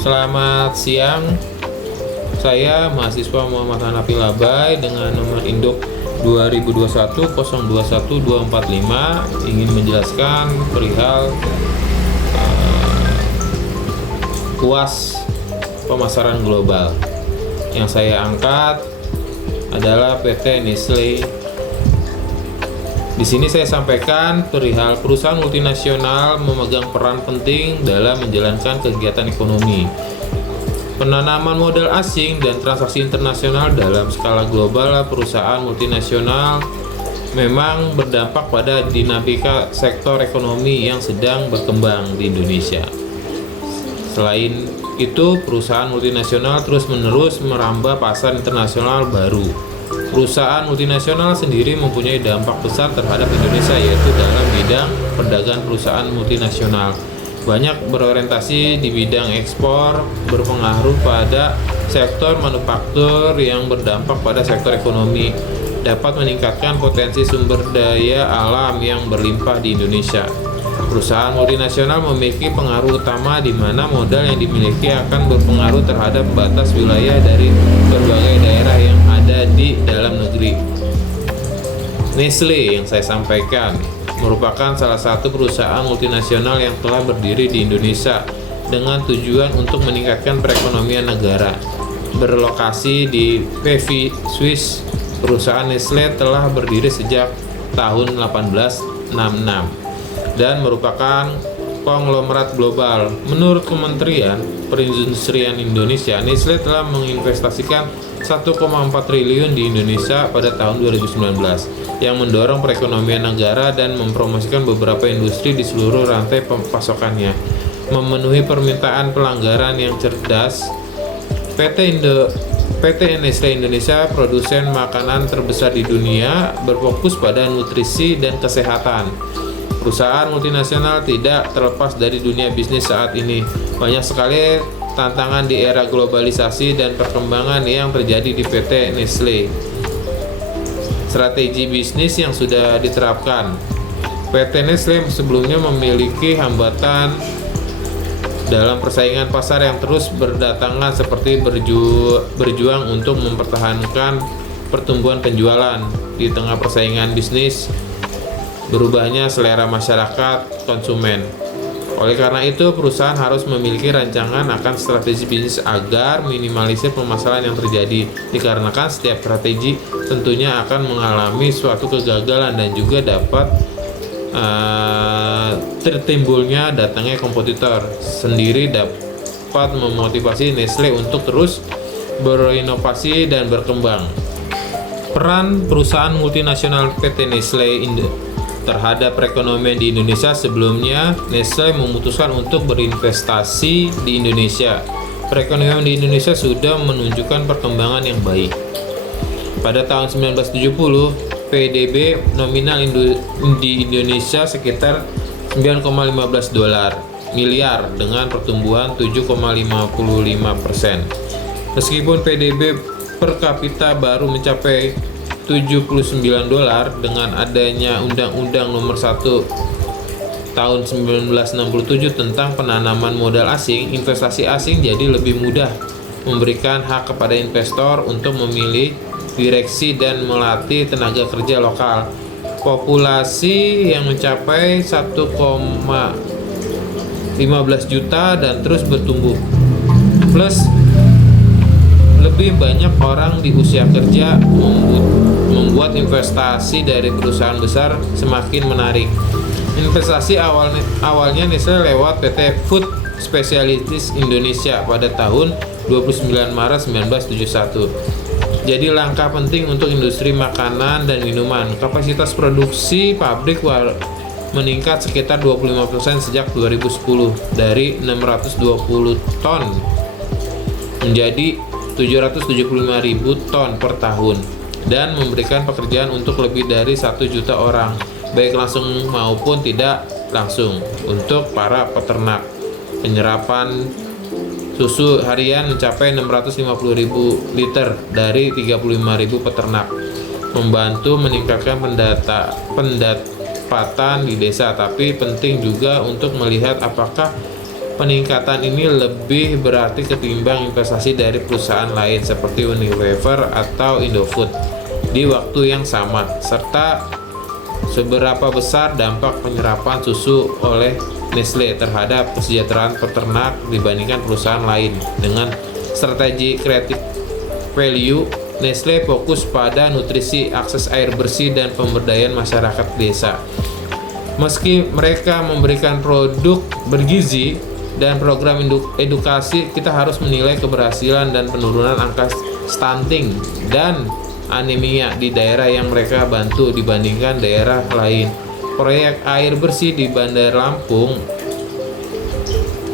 Selamat siang, saya mahasiswa Muhammad Hanafi Labai dengan nomor induk 2021021245 ingin menjelaskan perihal UAS pemasaran global. Yang saya angkat adalah PT Nestle. Di sini saya sampaikan perihal perusahaan multinasional memegang peran penting dalam menjalankan kegiatan ekonomi. Penanaman modal asing dan transaksi internasional dalam skala global perusahaan multinasional memang berdampak pada dinamika sektor ekonomi yang sedang berkembang di Indonesia. Selain itu, perusahaan multinasional terus-menerus merambah pasar internasional baru. Perusahaan multinasional sendiri mempunyai dampak besar terhadap Indonesia, yaitu dalam bidang perdagangan. Perusahaan multinasional banyak berorientasi di bidang ekspor, berpengaruh pada sektor manufaktur yang berdampak pada sektor ekonomi, dapat meningkatkan potensi sumber daya alam yang berlimpah di Indonesia. Perusahaan multinasional memiliki pengaruh utama di mana modal yang dimiliki akan berpengaruh terhadap batas wilayah dari berbagai daerah yang ada di dalam negeri. Nestle yang saya sampaikan merupakan salah satu perusahaan multinasional yang telah berdiri di Indonesia dengan tujuan untuk meningkatkan perekonomian negara. Berlokasi di Vevey, Swiss, perusahaan Nestle telah berdiri sejak tahun 1866 dan merupakan konglomerat global. Menurut Kementerian Perindustrian Indonesia, Nestle telah menginvestasikan 1,4 triliun di Indonesia pada tahun 2019 yang mendorong perekonomian negara dan mempromosikan beberapa industri di seluruh rantai pasokannya. Memenuhi permintaan pelanggan yang cerdas, PT Nestle Indonesia, produsen makanan terbesar di dunia, berfokus pada nutrisi dan kesehatan. Perusahaan multinasional tidak terlepas dari dunia bisnis saat ini. Banyak sekali tantangan di era globalisasi dan perkembangan yang terjadi di PT Nestle. Strategi bisnis yang sudah diterapkan. PT Nestle sebelumnya memiliki hambatan dalam persaingan pasar yang terus berdatangan, seperti berjuang untuk mempertahankan pertumbuhan penjualan di tengah persaingan bisnis berubahnya selera masyarakat konsumen. Oleh karena itu, perusahaan harus memiliki rancangan akan strategi bisnis agar minimalisir permasalahan yang terjadi, dikarenakan setiap strategi tentunya akan mengalami suatu kegagalan dan juga dapat tertimbulnya datangnya kompetitor sendiri dapat memotivasi Nestle untuk terus berinovasi dan berkembang. Peran perusahaan multinasional PT Nestle terhadap perekonomian di Indonesia. Sebelumnya, Nestle memutuskan untuk berinvestasi di Indonesia. Perekonomian di Indonesia sudah menunjukkan perkembangan yang baik. Pada tahun 1970, PDB nominal di Indonesia sekitar 9,15 miliar dengan pertumbuhan 7,55%. Meskipun PDB per kapita baru mencapai $79 dengan adanya Undang-Undang Nomor 1 Tahun 1967 tentang penanaman modal asing, investasi asing jadi lebih mudah, memberikan hak kepada investor untuk memilih direksi dan melatih tenaga kerja lokal. Populasi yang mencapai 1,15 juta dan terus bertumbuh. Plus lebih banyak orang di usia kerja membuat investasi dari perusahaan besar semakin menarik. Investasi awalnya Nestle lewat PT Food Specialities Indonesia pada tahun 29 Maret 1971. Jadi langkah penting untuk industri makanan dan minuman. Kapasitas produksi pabrik meningkat sekitar 25% sejak 2010 dari 620 ton menjadi 775.000 ton per tahun dan memberikan pekerjaan untuk lebih dari 1 juta orang, baik langsung maupun tidak langsung, untuk para peternak. Penyerapan susu harian mencapai 650.000 liter dari 35.000 peternak, membantu meningkatkan pendapatan di desa. Tapi penting juga untuk melihat apakah peningkatan ini lebih berarti ketimbang investasi dari perusahaan lain seperti Unilever atau Indofood di waktu yang sama, serta seberapa besar dampak penyerapan susu oleh Nestle terhadap kesejahteraan peternak dibandingkan perusahaan lain. Dengan strategi creative value, Nestle fokus pada nutrisi, akses air bersih, dan pemberdayaan masyarakat desa. Meski mereka memberikan produk bergizi dan program edukasi, kita harus menilai keberhasilan dan penurunan angka stunting dan anemia di daerah yang mereka bantu dibandingkan daerah lain. Proyek air bersih di Bandar Lampung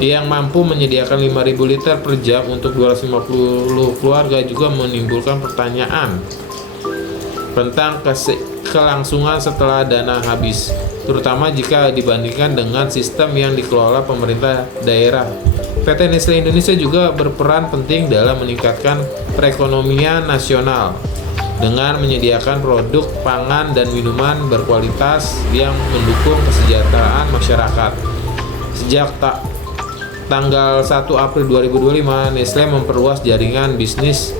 yang mampu menyediakan 5.000 liter per jam untuk 250 keluarga juga menimbulkan pertanyaan tentang kelangsungan setelah dana habis, terutama jika dibandingkan dengan sistem yang dikelola pemerintah daerah. PT Nestle Indonesia juga berperan penting dalam meningkatkan perekonomian nasional dengan menyediakan produk pangan dan minuman berkualitas yang mendukung kesejahteraan masyarakat. Sejak tanggal 1 April 2025, Nestle memperluas jaringan bisnis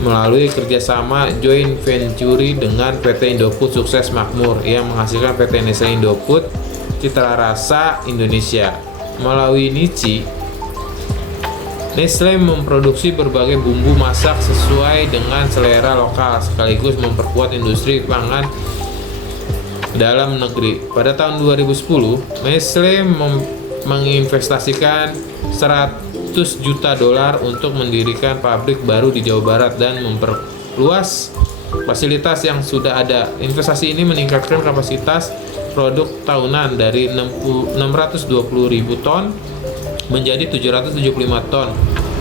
melalui kerjasama joint venture dengan PT Indofood Sukses Makmur yang menghasilkan PT Nestle Indofood Citra Rasa Indonesia. Melalui Nici, Nestle memproduksi berbagai bumbu masak sesuai dengan selera lokal sekaligus memperkuat industri pangan dalam negeri. Pada tahun 2010, Nestle menginvestasikan 100 juta dolar untuk mendirikan pabrik baru di Jawa Barat dan memperluas fasilitas yang sudah ada. Investasi ini meningkatkan kapasitas produk tahunan dari 620.000 ton menjadi 775 ton,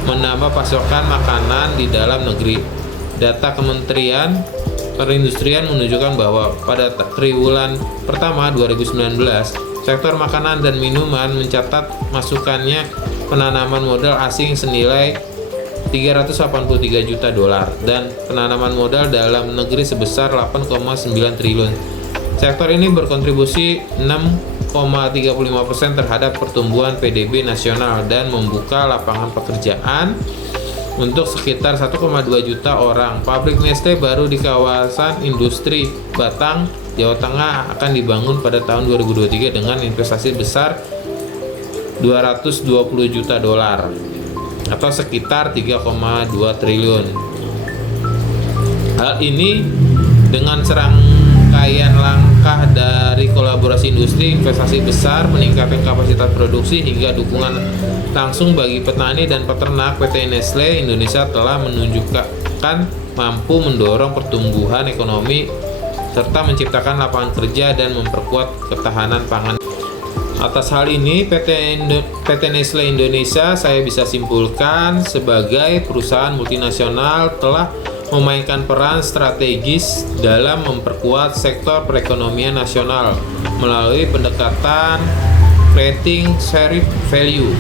menambah pasokan makanan di dalam negeri. Data Kementerian Perindustrian menunjukkan bahwa pada triwulan pertama 2019, sektor makanan dan minuman mencatat masukannya penanaman modal asing senilai 383 juta dolar dan penanaman modal dalam negeri sebesar 8,9 triliun. Sektor ini berkontribusi 6,35% terhadap pertumbuhan PDB nasional dan membuka lapangan pekerjaan untuk sekitar 1,2 juta orang. Pabrik Nestle baru di kawasan industri Batang, Jawa Tengah akan dibangun pada tahun 2023 dengan investasi besar 220 juta dolar atau sekitar 3,2 triliun. Hal ini dengan serangkaian langkah dari kolaborasi industri, investasi besar, meningkatkan kapasitas produksi hingga dukungan langsung bagi petani dan peternak. PT Nestle Indonesia telah menunjukkan mampu mendorong pertumbuhan ekonomi serta menciptakan lapangan kerja dan memperkuat ketahanan pangan. Atas hal ini, PT Nestle Indonesia saya bisa simpulkan sebagai perusahaan multinasional telah memainkan peran strategis dalam memperkuat sektor perekonomian nasional melalui pendekatan creating shared value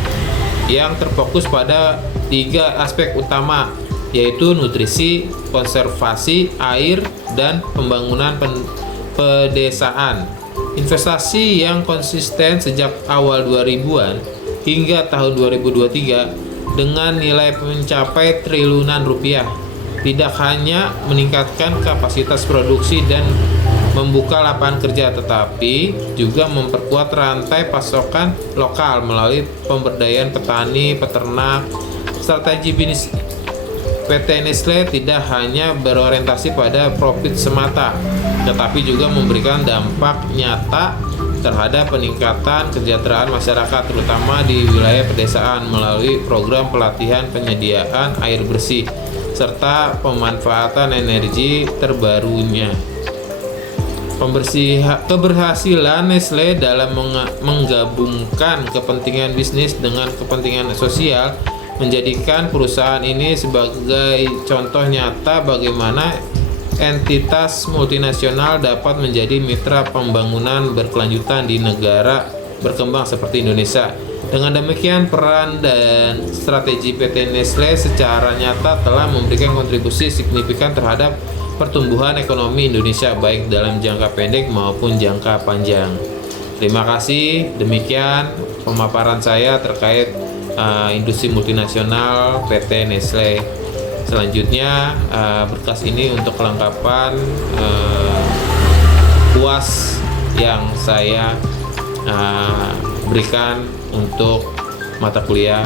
yang terfokus pada 3 aspek utama, yaitu nutrisi, konservasi air, dan pembangunan pedesaan. Investasi yang konsisten sejak awal 2000-an hingga tahun 2023 dengan nilai mencapai triliunan rupiah tidak hanya meningkatkan kapasitas produksi dan membuka lapangan kerja, tetapi juga memperkuat rantai pasokan lokal melalui pemberdayaan petani, peternak. Strategi bisnis PT Nestle tidak hanya berorientasi pada profit semata, tetapi juga memberikan dampak nyata terhadap peningkatan kesejahteraan masyarakat, terutama di wilayah pedesaan melalui program pelatihan penyediaan air bersih serta pemanfaatan energi terbarunya. Keberhasilan Nestle dalam menggabungkan kepentingan bisnis dengan kepentingan sosial menjadikan perusahaan ini sebagai contoh nyata bagaimana entitas multinasional dapat menjadi mitra pembangunan berkelanjutan di negara berkembang seperti Indonesia. Dengan demikian, peran dan strategi PT Nestle secara nyata telah memberikan kontribusi signifikan terhadap pertumbuhan ekonomi Indonesia baik dalam jangka pendek maupun jangka panjang. Terima kasih. Demikian pemaparan saya terkait industri multinasional PT Nestle. Selanjutnya berkas ini untuk kelengkapan UAS yang saya berikan untuk mata kuliah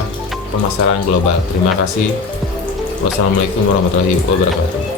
pemasaran global. Terima kasih. Wassalamualaikum warahmatullahi wabarakatuh.